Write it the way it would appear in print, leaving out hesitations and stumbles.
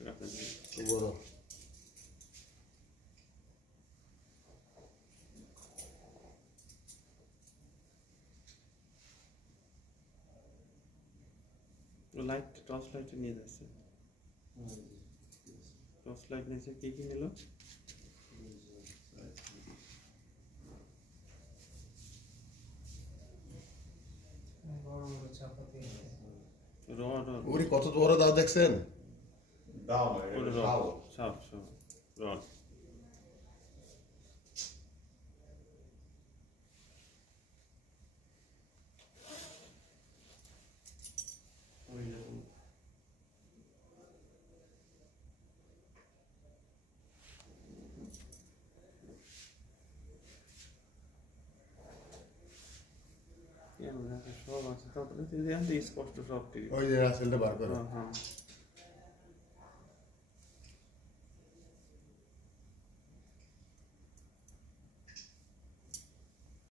বড় light torch light নিয়ে যাচ্ছে টর্চ লাইট নিয়েছে কি কি নিল ওরে কত বড় দাও দেখছেন দাও দাও সব রড সব আছে তারপরে স্পষ্ট সব ঠিক ওই যে রাসেলটা বার করো হ্যাঁ